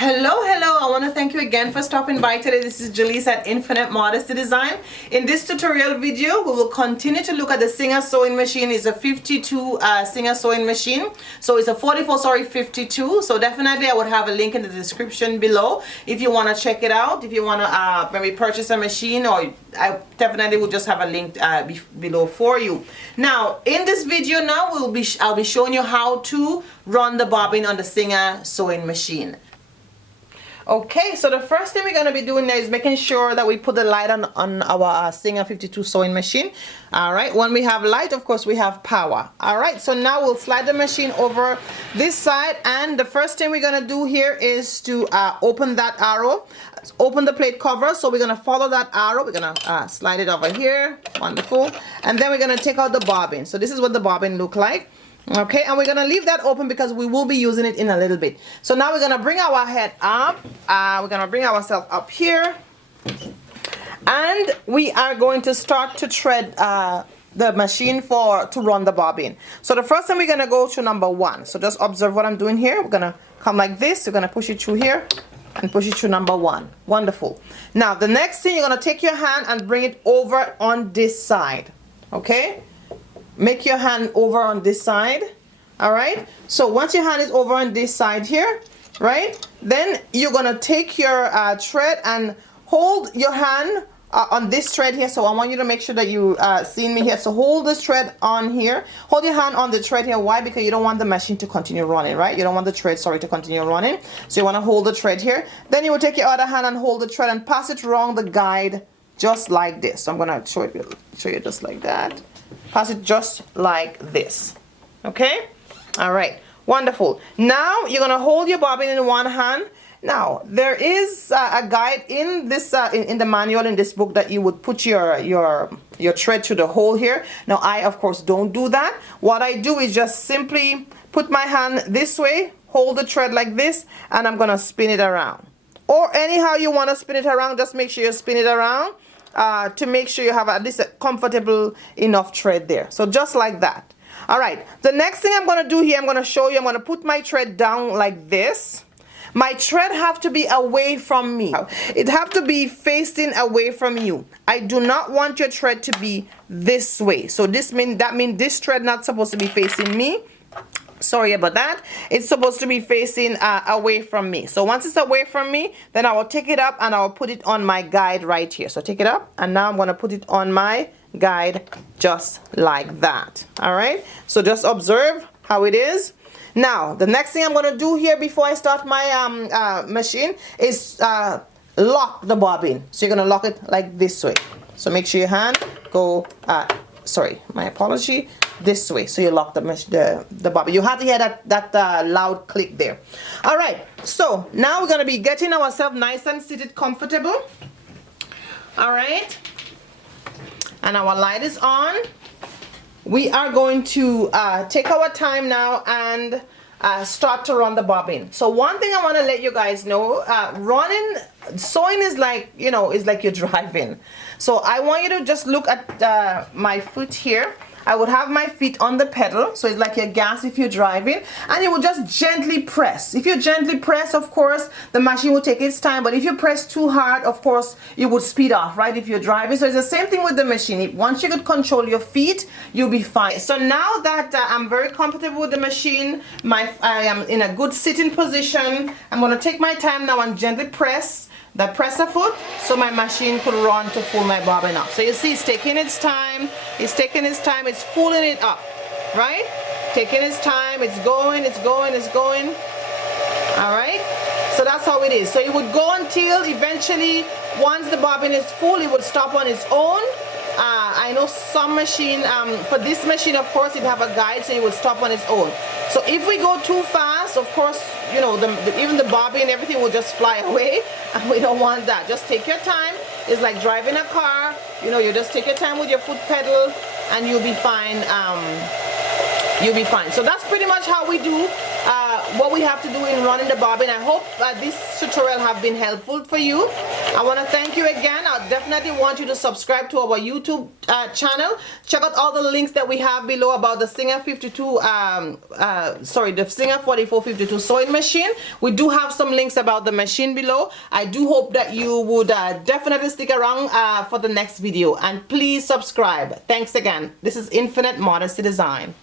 Hello, hello. I want to thank you again for stopping by today. This is Gellis at Infinite Modesty Design. In this tutorial video, we will continue to look at the Singer sewing machine. It's a 52 Singer sewing machine. So it's a 52. So definitely I would have a link in the description below if you want to check it out. If you want to maybe purchase a machine, or I definitely will just have a link below for you. Now, in this video now, I'll be showing you how to run the bobbin on the Singer sewing machine. Okay, so the first thing we're going to be doing there is making sure that we put the light on our Singer 52 sewing machine. All right, when we have light, of course, we have power. All right, so now we'll slide the machine over this side, and the first thing we're going to do here is to open that arrow, open the plate cover. So we're going to follow that arrow. We're going to slide it over here. Wonderful. And then we're going to take out the bobbin. So this is what the bobbin look like. Okay, and we're gonna leave that open because we will be using it in a little bit. So now we're gonna bring our head up. We're gonna bring ourselves up here, and we are going to start to thread the machine to run the bobbin. So the first thing we're gonna go to number 1. So just observe what I'm doing here. We're gonna come like this. We're gonna push it through here and push it through number 1. Wonderful. Now the next thing, you're gonna take your hand and bring it over on this side. Okay. Make your hand over on this side. All right, so once your hand is over on this side here, right, then you're gonna take your thread and hold your hand on this thread here. So I want you to make sure that you see me here. So hold this thread on here, hold your hand on the thread here. Why? Because you don't want the machine to continue running, right? You don't want the thread, sorry, to continue running. So you want to hold the thread here. Then you will take your other hand and hold the thread and pass it around the guide just like this. So I'm gonna show you just like that. Pass it just like this. Okay, all right, wonderful. Now you're gonna hold your bobbin in one hand. Now there is a guide in this in the manual in this book that you would put your thread through the hole here. Now I of course don't do that. What I do is just simply put my hand this way, hold the thread like this, and I'm gonna spin it around. Or anyhow you want to spin it around, just make sure you spin it around to make sure you have at least a comfortable enough thread there. So just like that. All right, the next thing I'm going to do here, I'm going to show you, I'm going to put my thread down like this. My thread have to be away from me. It have to be facing away from you. I do not want your thread to be this way. So that means this thread not supposed to be facing me. Sorry about that. It's supposed to be facing away from me. So once it's away from me, then I will take it up and I will put it on my guide right here. So take it up, and now I'm going to put it on my guide just like that. All right, so just observe how it is. Now the next thing I'm going to do here before I start my machine is lock the bobbin. So you're going to lock it like this way. So make sure your hand go sorry, my apology, this way. So you lock the bobbin. You have to hear that loud click there. All right, so now we're going to be getting ourselves nice and seated comfortable. All right, and our light is on. We are going to take our time now and start to run the bobbin. So one thing I want to let you guys know, sewing is like, you know, is like you're driving. So I want you to just look at my foot here. I would have my feet on the pedal, so it's like your gas if you're driving, and you will just gently press. If you gently press, of course, the machine will take its time, but if you press too hard, of course, you would speed off, right, if you're driving. So it's the same thing with the machine. Once you could control your feet, you'll be fine. So now that I'm very comfortable with the machine, I am in a good sitting position, I'm going to take my time now and gently press the presser foot so my machine could run to pull my bobbin up. So you see it's taking its time, it's pulling it up, right? Taking its time, it's going. All right, so that's how it is. So it would go until eventually, once the bobbin is full, it would stop on its own. I know some machine, for this machine of course it have a guide, so it would stop on its own. So if we go too fast, of course, you know, even the bobbin and everything will just fly away, and we don't want that. Just take your time. It's like driving a car, you know, you just take your time with your foot pedal and you'll be fine. You'll be fine. So that's pretty much how we do what we have to do in running the bobbin. I hope this tutorial have been helpful for you. I want to thank you again. I definitely want you to subscribe to our YouTube channel. Check out all the links that we have below about the Singer 52 the Singer 4452 sewing machine. We do have some links about the machine below. I do hope that you would definitely stick around for the next video, and please subscribe. Thanks again. This is Infinite Modesty Design.